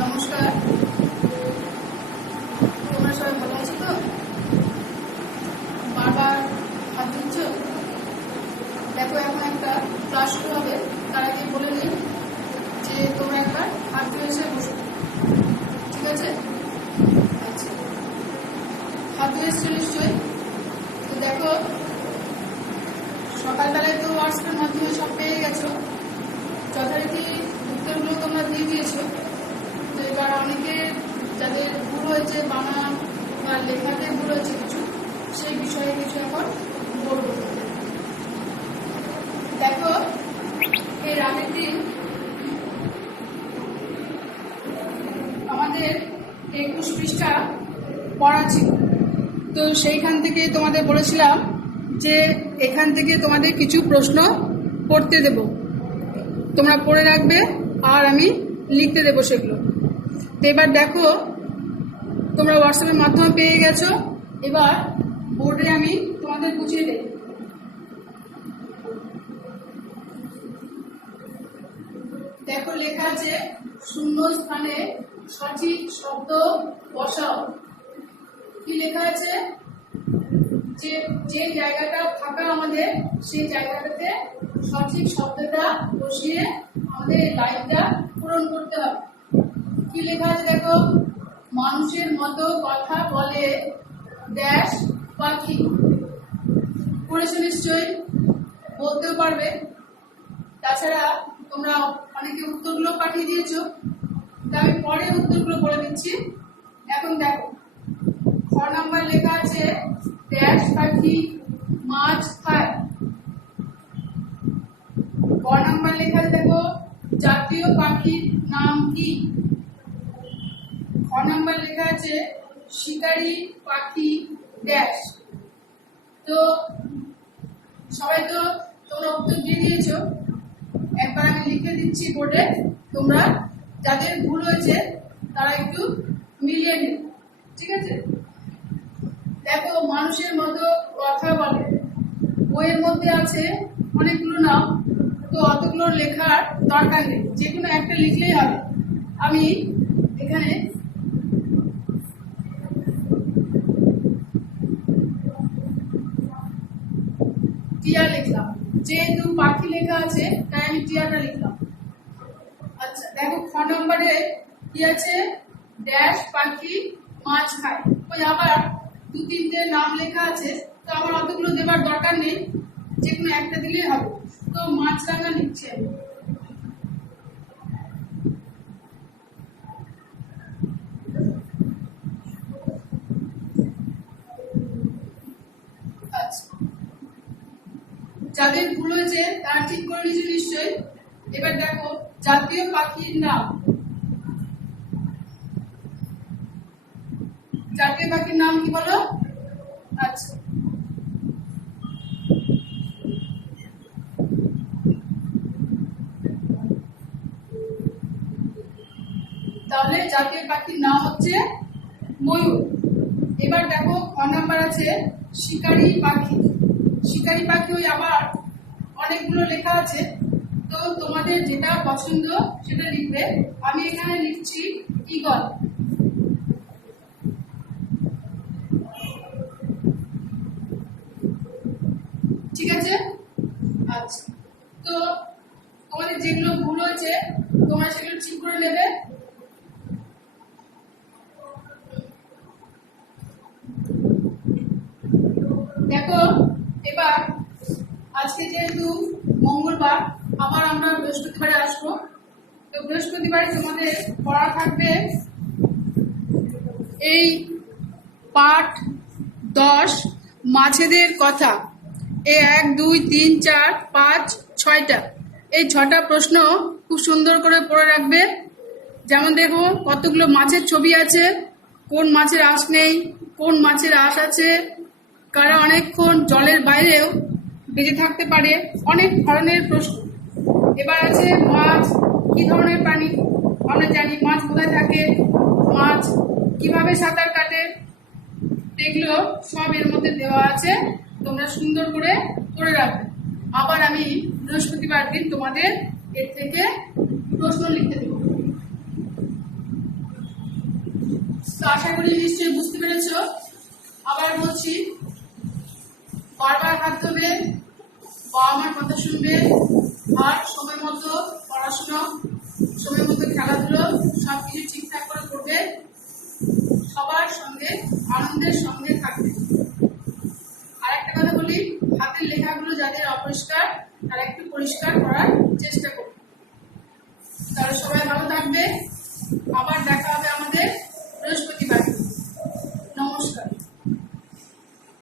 নমস্কার। তোমরা সবাই ভালো আছো তো? বারবার হাত দেখো, এখন একটা ক্লাস শুরু হবে। তার বলে নিই যে, তোমরা একবার হাত ধুয়ে ঠিক আছে? আচ্ছা। হাত ধুয়ে নিশ্চয়ই? তো দেখো সকালবেলায় তো হোয়াটসঅ্যাপের মাধ্যমে সব পেয়ে গেছো। যথারীতি উত্তরগুলো তোমরা দিয়ে দিয়েছ। তো এবার অনেকে যাদের ভুল হয়েছে বানান বা লেখাতে ভুল হয়েছে কিছু, সেই বিষয়ে কিছু এখন বলব। দেখো এই রাতের দিন আমাদের একুশ পৃষ্ঠা পড়া ছিল। তো সেইখান থেকে তোমাদের বলেছিলাম যে এখান থেকে তোমাদের কিছু প্রশ্ন পড়তে দেব। তোমরা পড়ে রাখবে আর আমি লিখতে দেবো সেগুলো। তো এবার দেখো, তোমরা হোয়াটসঅ্যাপের মাধ্যমে পেয়ে গেছো। এবার বোর্ডে আমি তোমাদের বুঝিয়ে দেব দেখো লেখা আছে শূন্য স্থানে সঠিক শব্দ বসাও। কি লেখা আছে? যে যে জায়গাটা ফাঁকা আমাদের, সেই জায়গাটাতে সঠিক শব্দটা বসিয়ে আমাদের লাইনটা পূরণ করতে হবে। কি লেখা আছে দেখো? মানুষের মতো কথা বলে ড্যাশ পাখি। পড়েছো নিশ্চয়ই? বলতেও পারবে। তাছাড়া তোমরা অনেকে উত্তরগুলো পাঠিয়ে দিয়েছ। তা আমি পরে উত্তরগুলো বলে দিচ্ছি। এখন দেখো, খ নাম্বার লেখা আছে ড্যাশ পাখি, মাছ খায়। ক নাম্বার লেখা দেখো, জাতীয় পাখির নাম কি? খ নাম্বার লেখা আছে, শিকারি পাখি ড্যাশ তো, সবাই তো তোমরা উত্তর দিয়ে দিয়েছ। একবার আমি লিখে দিচ্ছি বোর্ডে, তোমরা যাদের ভুল হয়েছে তারা একটু মিলিয়ে নেবে ঠিক আছে দেখো মানুষের মতো কথা বলে বইয়ের মধ্যে আছে, অনেকগুলো নাম তো অতগুলো লেখার দরকার নেই, যে কোনো একটা লিখলেই হবে। আমি এখানে টিয়া লিখলাম। যেহেতু পাখি লেখা আছে, তাই আমি টিয়াটা লিখলাম। আচ্ছা দেখো, খ নম্বরে কি আছে? ড্যাশ, পাখি, মাছ খায়। ওই আবার দু তিনটে নাম লেখা আছে, তো আমার অতগুলো দেবার দরকার নেই। যে কোনো একটা দিলেই হবে। তো মাছ রাঙা লিখছি আমি। আচ্ছা। যাদের ভুল হয়েছে, তারা ঠিক করে নিয়েছে নিশ্চয়ই। এবার দেখো, জাতীয় পাখির নাম। জাতীয় পাখির নাম কি বলো? আচ্ছা। তাহলে জাতীয় পাখির নাম হচ্ছে ময়ূর। এবার দেখো খ নাম্বার আছে শিকারি পাখি। শিকারি পাখি ওই আবার অনেকগুলো লেখা আছে। তো তোমাদের যেটা পছন্দ সেটা লিখবে। আমি এখানে লিখছি ইগল ঠিক আছে? আচ্ছা। তো তোমাদের যেগুলো ভুল হয়েছে, তোমরা সেগুলো ঠিক করে নেবে দেখো এবার আজকে যেহেতু মঙ্গলবার, আবার আমরা বৃহস্পতিবারে আসব। তো বৃহস্পতিবারে তোমাদের পড়া থাকবে এই পাঠ দশ, মাছেদের কথা। এ এক, দুই, তিন, চার, পাঁচ, ছয়টা। এই ছটা প্রশ্ন খুব সুন্দর করে পড়ে রাখবে। যেমন দেখো, কতগুলো মাছের ছবি আছে, কোন মাছের আঁশ নেই, কোন মাছের আঁশ আছে, কারা অনেকক্ষণ জলের বাইরেও বেঁচে থাকতে পারে। অনেক ধরনের প্রশ্ন। এবার আছে মাছ। কি ধরনের প্রাণী? আমরা জানি মাছ কোথায় থাকে, মাছ কীভাবে সাঁতার কাটে, এগুলো সব এর মধ্যে দেওয়া আছে। তোমরা সুন্দর করে করে রাখবে আবার আমি বৃহস্পতিবার দিন তোমাদের এর থেকে প্রশ্ন লিখতে দেব। আশা করি নিশ্চয়ই বুঝতে পেরেছ। আবার বলছি, বারবার হাত ধোবেন বাবা মার কথা শুনবে আর সময় মতো পড়াশোনা, সময় মতো খেলাধুলো সব কিছু ঠিকঠাক করে করবে। সবার সঙ্গে আনন্দের সঙ্গে